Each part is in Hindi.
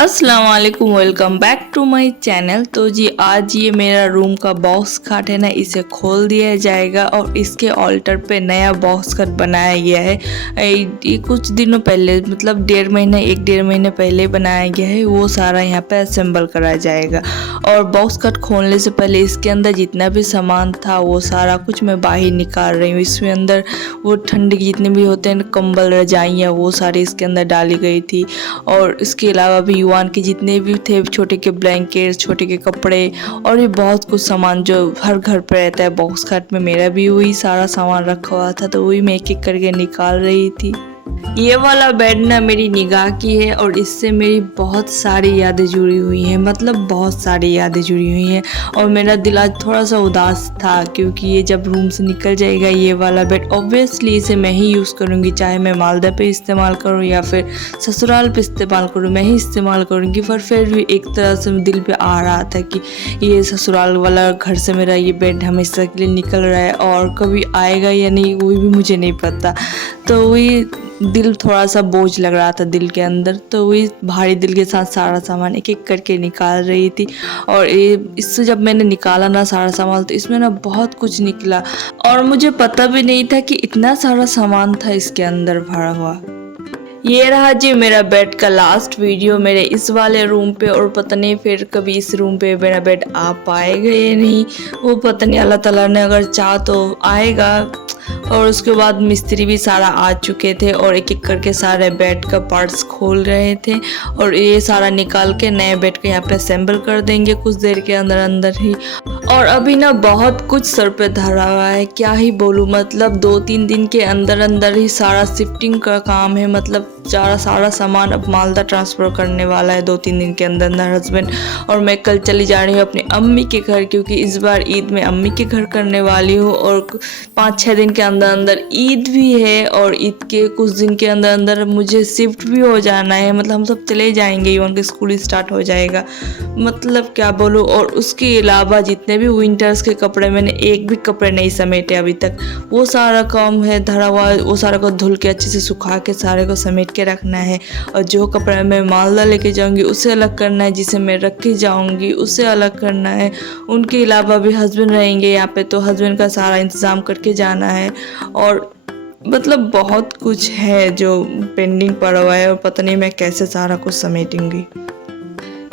अस्सलाम वालेकुम, welcome back to my channel. तो जी आज ये मेरा रूम का बॉक्स खाट है ना, इसे खोल दिया जाएगा और इसके ऑल्टर पे नया बॉक्स खाट बनाया गया है। ये कुछ दिनों पहले मतलब एक डेढ़ महीने पहले बनाया गया है। वो सारा यहाँ पे असेंबल करा जाएगा और बॉक्स खाट खोलने से पहले इसके अंदर जितना भी सामान था वो सारा कुछ मैं बाहर निकाल रही हूँ। इसमें अंदर वो ठंड के जितने भी होते हैं कंबल रजाइयाँ वो सारी इसके अंदर डाली गई थी। और इसके अलावा भी युवान के जितने भी थे छोटे के ब्लैंकेट, छोटे के कपड़े और ये बहुत कुछ सामान जो हर घर पे रहता है बॉक्स खाट में, मेरा भी वही सारा सामान रखा हुआ था। तो वही मैं एक एक करके निकाल रही थी। ये वाला बेड ना मेरी निगाह की है और इससे मेरी बहुत सारी यादें जुड़ी हुई हैं, मतलब बहुत सारी यादें जुड़ी हुई हैं। और मेरा दिल आज थोड़ा सा उदास था क्योंकि ये जब रूम से निकल जाएगा ये वाला बेड, ऑब्वियसली इसे मैं ही यूज़ करूँगी, चाहे मैं मालदा पे इस्तेमाल करूँ या फिर ससुराल पे इस्तेमाल करूँ, मैं ही इस्तेमाल करूँगी। पर फिर भी एक तरह से दिल पे आ रहा था कि ये ससुराल वाला घर से मेरा ये बेड हमेशा के लिए निकल रहा है और कभी आएगा या नहीं वो भी मुझे नहीं पता। तो वही दिल थोड़ा सा बोझ लग रहा था दिल के अंदर। तो वही भारी दिल के साथ सारा सामान एक एक करके निकाल रही थी। और इससे जब मैंने निकाला ना सारा सामान तो इसमें ना बहुत कुछ निकला और मुझे पता भी नहीं था कि इतना सारा सामान था इसके अंदर भरा हुआ। ये रहा जी मेरा बेड का लास्ट वीडियो मेरे इस वाले रूम पे। और पता नहीं फिर कभी इस रूम पे मेरा बेड आ पाएगा या नहीं, वो पता नहीं, अल्लाह ताला ने अगर चाह तो आएगा। और उसके बाद मिस्त्री भी सारा आ चुके थे और एक एक करके सारे बेड का पार्ट्स खोल रहे थे और ये सारा निकाल के नए बेड को यहाँ पे असेंबल कर देंगे कुछ देर के अंदर अंदर ही। और अभी ना बहुत कुछ सर पे धरा हुआ है, क्या ही बोलूँ, मतलब 2-3 दिन के अंदर अंदर ही सारा शिफ्टिंग का काम है। मतलब सारा सामान अब मालदा ट्रांसफ़र करने वाला है 2-3 दिन के अंदर अंदर हस्बैंड। और मैं कल चली जा रही हूँ अपनी अम्मी के घर क्योंकि इस बार ईद में अम्मी के घर करने वाली हूँ। और 5-6 दिन के अंदर अंदर ईद भी है और ईद के कुछ दिन के अंदर अंदर मुझे शिफ्ट भी हो जाना है। मतलब हम सब चले जाएंगे, इवन के स्कूल स्टार्ट हो जाएगा, मतलब क्या बोलूँ। और उसके अलावा जितने भी विंटर्स के कपड़े, मैंने एक भी कपड़े नहीं समेटे अभी तक, वो सारा काम है धरा हुआ। वो सारा को धुल के अच्छे से सुखा के सारे को समेट के रखना है। और जो कपड़ा मैं मालदा लेके जाऊंगी उसे अलग करना है, जिसे मैं रख के जाऊंगी उसे अलग करना है। उनके अलावा भी हस्बैंड रहेंगे यहाँ पे तो हस्बैंड का सारा इंतज़ाम करके जाना है। और मतलब बहुत कुछ है जो पेंडिंग पड़ा हुआ है और पता नहीं मैं कैसे सारा कुछ समेटूंगी।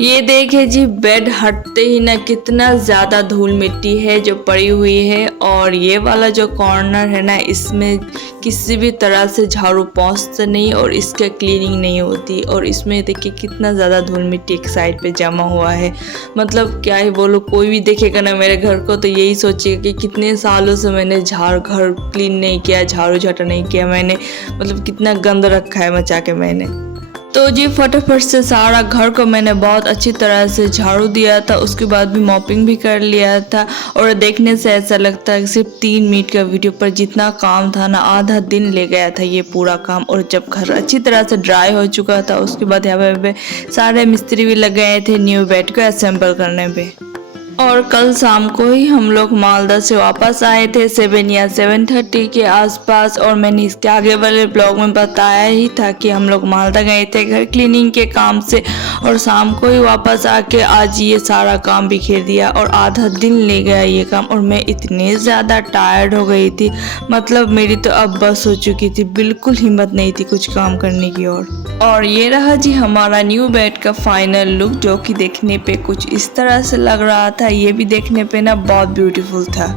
ये देखिए जी बेड हटते ही ना कितना ज़्यादा धूल मिट्टी है जो पड़ी हुई है। और ये वाला जो कॉर्नर है ना इसमें किसी भी तरह से झाड़ू पहुँचता नहीं और इसका क्लीनिंग नहीं होती। और इसमें देखिए कितना ज़्यादा धूल मिट्टी एक साइड पे जमा हुआ है, मतलब क्या ही बोलूँ। कोई भी देखेगा ना मेरे घर को तो यही सोचेगा कि कितने सालों से मैंने घर क्लीन नहीं किया, झाड़ू झाटा नहीं किया मैंने, मतलब कितना गंद रखा है मचा के मैंने। तो जी फटाफट से सारा घर को मैंने बहुत अच्छी तरह से झाड़ू दिया था, उसके बाद भी मॉपिंग भी कर लिया था। और देखने से ऐसा लगता है कि सिर्फ 3 मिनट का वीडियो पर जितना काम था ना आधा दिन ले गया था ये पूरा काम। और जब घर अच्छी तरह से ड्राई हो चुका था उसके बाद यहाँ पे सारे मिस्त्री भी लग गए थे न्यू बेड को असेंबल करने पे। और कल शाम को ही हम लोग मालदा से वापस आए थे 7 या 7:30 के आसपास। और मैंने इसके आगे वाले ब्लॉग में बताया ही था कि हम लोग मालदा गए थे घर क्लीनिंग के काम से और शाम को ही वापस आके आज ये सारा काम बिखेर दिया और आधा दिन ले गया ये काम। और मैं इतनी ज़्यादा टायर्ड हो गई थी, मतलब मेरी तो अब बस हो चुकी थी, बिल्कुल हिम्मत नहीं थी कुछ काम करने की। और ये रहा जी हमारा न्यू बेड का फाइनल लुक जो कि देखने पे कुछ इस तरह से लग रहा था। ये भी देखने पे ना बहुत ब्यूटीफुल था।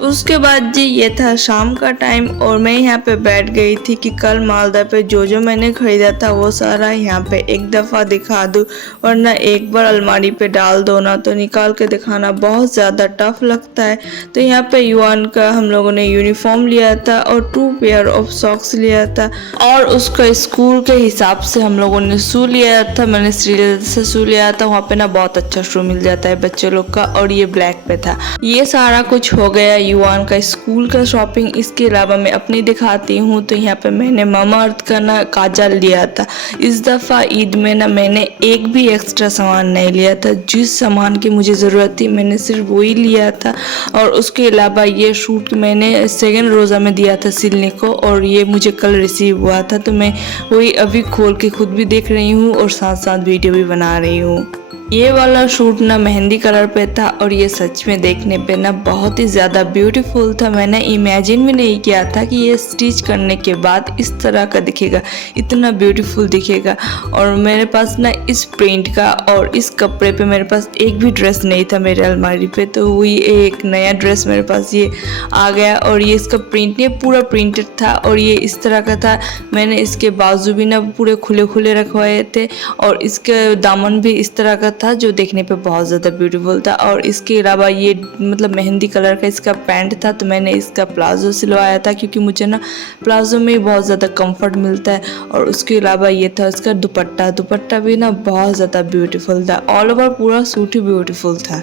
उसके बाद जी ये था शाम का टाइम और मैं यहाँ पे बैठ गई थी कि कल मालदा पे जो मैंने ख़रीदा था वो सारा यहाँ पे एक दफ़ा दिखा दूँ, वरना एक बार अलमारी पे डाल दो ना तो निकाल के दिखाना बहुत ज़्यादा टफ लगता है। तो यहाँ पे युवान का हम लोगों ने यूनिफॉर्म लिया था और 2 पेयर ऑफ सॉक्स लिया था और उसका स्कूल के हिसाब से हम लोगों ने शू लिया था। मैंने श्रीलेदर से शू लिया था, वहाँ पे ना बहुत अच्छा शू मिल जाता है बच्चे लोग का और ये ब्लैक पे था। ये सारा कुछ हो गया युवान का स्कूल का शॉपिंग। इसके अलावा मैं अपनी दिखाती हूँ तो यहाँ पे मैंने मामा अर्थ का ना काजल लिया था। इस दफ़ा ईद में ना मैंने एक भी एक्स्ट्रा सामान नहीं लिया था, जिस सामान की मुझे ज़रूरत थी मैंने सिर्फ वही लिया था। और उसके अलावा ये सूट मैंने सेकेंड रोज़ा में दिया था सिलने को और ये मुझे कल रिसीव हुआ था, तो मैं वही अभी खोल के खुद भी देख रही हूँ और साथ साथ वीडियो भी बना रही हूँ। ये वाला सूट ना मेहंदी कलर पे था और ये सच में देखने पे ना बहुत ही ज़्यादा ब्यूटीफुल था। मैंने इमेजिन भी नहीं किया था कि ये स्टिच करने के बाद इस तरह का दिखेगा, इतना ब्यूटीफुल दिखेगा। और मेरे पास ना इस प्रिंट का और इस कपड़े पे मेरे पास एक भी ड्रेस नहीं था मेरे अलमारी पे, तो वही एक नया ड्रेस मेरे पास ये आ गया। और ये इसका प्रिंट नहीं पूरा प्रिंटेड था और ये इस तरह का था। मैंने इसके बाजू भी ना पूरे खुले खुले रखवाए थे और इसके दामन भी इस तरह का था जो देखने पे बहुत ज़्यादा ब्यूटीफुल था। और इसके अलावा ये मतलब मेहंदी कलर का इसका पैंट था, तो मैंने इसका प्लाजो सिलवाया था क्योंकि मुझे ना प्लाजो में बहुत ज़्यादा कंफर्ट मिलता है। और उसके अलावा ये था इसका दुपट्टा भी ना बहुत ज़्यादा ब्यूटीफुल था। ऑल ओवर पूरा सूट ही ब्यूटीफुल था।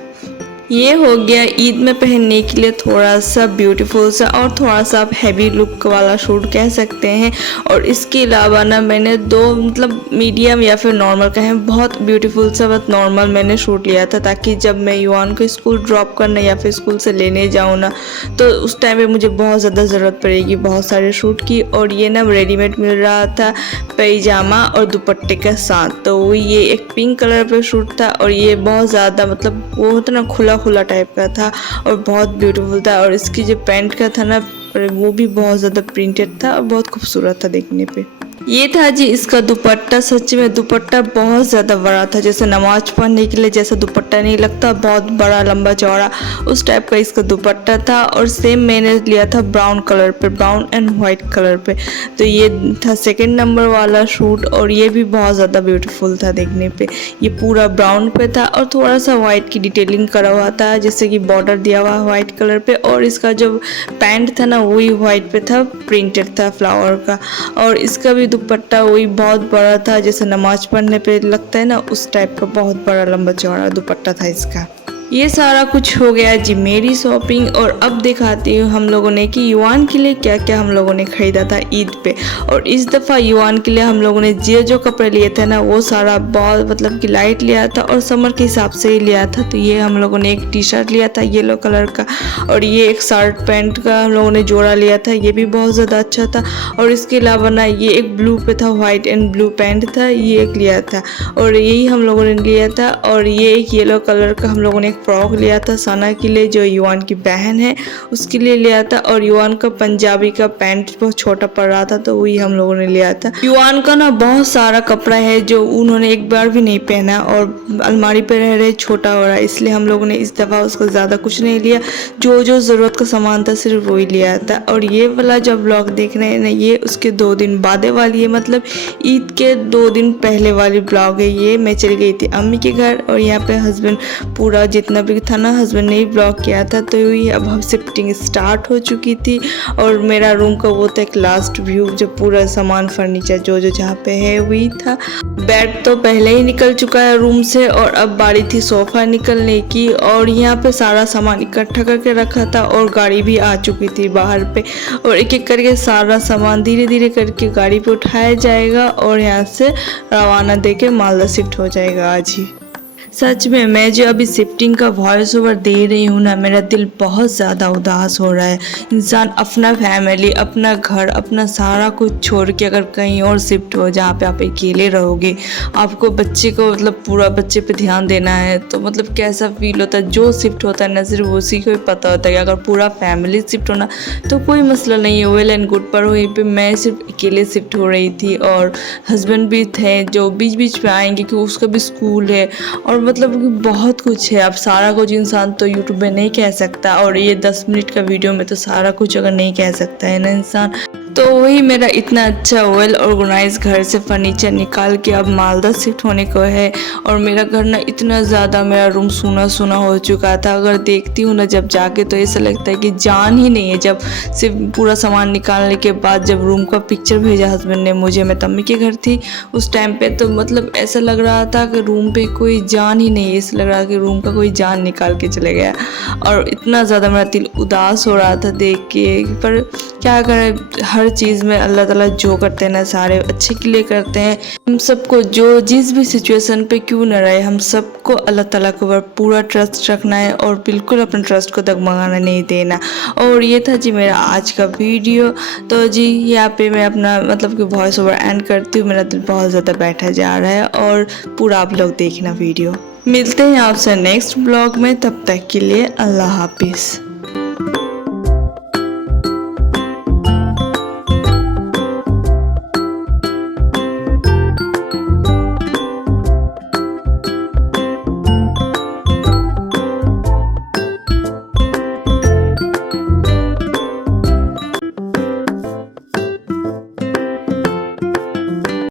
ये हो गया ईद में पहनने के लिए थोड़ा सा ब्यूटीफुल सा और थोड़ा सा आप हैवी लुक वाला सूट कह सकते हैं। और इसके अलावा ना मैंने दो मतलब मीडियम या फिर नॉर्मल कहें बहुत ब्यूटीफुल सा बस नॉर्मल मैंने सूट लिया था, ताकि जब मैं युवान को स्कूल ड्रॉप करने या फिर स्कूल से लेने जाऊँ ना तो उस टाइम पे मुझे बहुत ज़्यादा ज़रूरत पड़ेगी बहुत सारे सूट की। और ये ना रेडीमेड मिल रहा था पैजामा और दुपट्टे के साथ, तो ये एक पिंक कलर पे सूट था और ये बहुत ज़्यादा मतलब वो होता ना खुला टाइप का था और बहुत ब्यूटीफुल था। और इसकी जो पैंट का था ना वो भी बहुत ज़्यादा प्रिंटेड था और बहुत खूबसूरत था देखने पे। ये था जी इसका दुपट्टा। सच में दुपट्टा बहुत ज़्यादा बड़ा था, जैसे नमाज पढ़ने के लिए जैसा दुपट्टा नहीं लगता, बहुत बड़ा लंबा चौड़ा उस टाइप का इसका दुपट्टा था। और सेम मैंने लिया था ब्राउन कलर पे, ब्राउन एंड वाइट कलर पे। तो ये था सेकंड नंबर वाला सूट और ये भी बहुत ज़्यादा ब्यूटीफुल था देखने पे। ये पूरा ब्राउन पे था और थोड़ा सा वाइट की डिटेलिंग करा हुआ था, जैसे कि बॉर्डर दिया हुआ वाइट कलर पे। और इसका जो पैंट था ना वही वाइट पे था, प्रिंटेड था फ्लावर का। और इसका भी दुपट्टा वही बहुत बड़ा था, जैसे नमाज पढ़ने पे लगता है ना उस टाइप का बहुत बड़ा लंबा चौड़ा दुपट्टा था इसका। ये सारा कुछ हो गया जी मेरी शॉपिंग। और अब दिखाती हूँ हम लोगों ने कि युवान के लिए क्या क्या हम लोगों ने ख़रीदा था ईद पे। और इस दफ़ा युवान के लिए हम लोगों ने जो कपड़े लिए थे ना वो सारा बहुत मतलब कि लाइट लिया था और समर के हिसाब से ही लिया था। तो ये हम लोगों ने एक टी शर्ट लिया था येलो कलर का और ये एक शर्ट पैंट का हम लोगों ने जोड़ा लिया था, ये भी बहुत ज़्यादा अच्छा था। और इसके अलावा ना ये एक ब्लू पे था, वाइट एंड ब्लू पैंट था, ये एक लिया था और यही हम लोगों ने लिया था। और ये एक येलो कलर का हम लोगों ने फ्रॉक लिया था साना के लिए, जो युवान की बहन है उसके लिए लिया था। और युवान का पंजाबी का पैंट बहुत छोटा पड़ रहा था तो वही हम लोगों ने लिया था। युवान का ना बहुत सारा कपड़ा है जो उन्होंने एक बार भी नहीं पहना और अलमारी पे रह रहे छोटा हो रहा है, इसलिए हम लोगों ने इस दफ़ा उसका ज़्यादा कुछ नहीं लिया, जो ज़रूरत का सामान था सिर्फ वही लिया था। और ये वाला जब ब्लॉग देख रहे हैं ना ये उसके 2 दिन बाद वाली है, मतलब ईद के 2 दिन पहले वाली ब्लॉग है ये। मैं चली गई थी अम्मी के घर और यहाँ पे हस्बैंड पूरा जितना भी था ना हस्बैंड ने ही ब्लॉग किया था। तो ये अब हम शिफ्टिंग स्टार्ट हो चुकी थी और मेरा रूम का वो था एक लास्ट व्यू, जो पूरा सामान फर्नीचर जो जहाँ पे है वही था। बेड तो पहले ही निकल चुका है रूम से और अब बारी थी सोफ़ा निकलने की। और यहाँ पे सारा सामान इकट्ठा करके रखा था और गाड़ी भी आ चुकी थी बाहर पे और एक एक करके सारा सामान धीरे धीरे करके गाड़ी पे उठाया जाएगा और यहाँ से रवाना दे के मालदा शिफ्ट हो जाएगा आज ही। सच में मैं जो अभी शिफ्टिंग का वॉइस ओवर दे रही हूँ ना मेरा दिल बहुत ज़्यादा उदास हो रहा है। इंसान अपना फैमिली, अपना घर, अपना सारा कुछ छोड़ के अगर कहीं और शिफ्ट हो जहाँ पे आप अकेले रहोगे, आपको बच्चे को मतलब पूरा बच्चे पे ध्यान देना है, तो मतलब कैसा फील होता है। जो शिफ्ट होता है ना सिर्फ उसी को ही पता होता है कि अगर पूरा फैमिली शिफ्ट होना तो कोई मसला नहीं है, वेल एंड गुड। पर वहीं पर मैं सिर्फ अकेले शिफ्ट हो रही थी और हस्बैंड भी थे जो बीच बीच में आएंगे कि उसका भी स्कूल है और मतलब बहुत कुछ है। अब सारा कुछ इंसान तो यूट्यूब में नहीं कह सकता और ये 10 मिनट का वीडियो में तो सारा कुछ अगर नहीं कह सकता है ना इंसान। तो वही मेरा इतना अच्छा वेल ऑर्गेनाइज घर से फर्नीचर निकाल के अब मालदा शिफ्ट होने को है। और मेरा घर ना इतना ज़्यादा, मेरा रूम सूना सूना हो चुका था। अगर देखती हूँ ना जब जाके तो ऐसा लगता है कि जान ही नहीं है। जब सिर्फ पूरा सामान निकालने के बाद जब रूम का पिक्चर भेजा हस्बैंड ने मुझे, मैं तम्मी के घर थी उस टाइम पे, तो मतलब ऐसा लग रहा था कि रूम पे कोई जान ही नहीं है। ऐसा लग रहा कि रूम का कोई जान निकाल के चले गया। और इतना ज़्यादा मेरा दिल उदास हो रहा था देख के। पर क्या करें, हर चीज़ में अल्लाह ताला जो करते हैं ना सारे अच्छे के लिए करते हैं। हम सबको जो जिस भी सिचुएशन पे क्यों न रहे, हम सबको अल्लाह ताला के ऊपर पूरा ट्रस्ट रखना है और बिल्कुल अपने ट्रस्ट को डगमगाने नहीं देना। और ये था जी मेरा आज का वीडियो। तो जी यहाँ पे मैं अपना मतलब कि वॉइस ओवर एंड करती हूँ। मेरा दिल बहुत ज़्यादा बैठा जा रहा है और पूरा आप लोग देखना वीडियो। मिलते हैं आपसे नेक्स्ट ब्लॉग में, तब तक के लिए अल्लाह हाफिज़।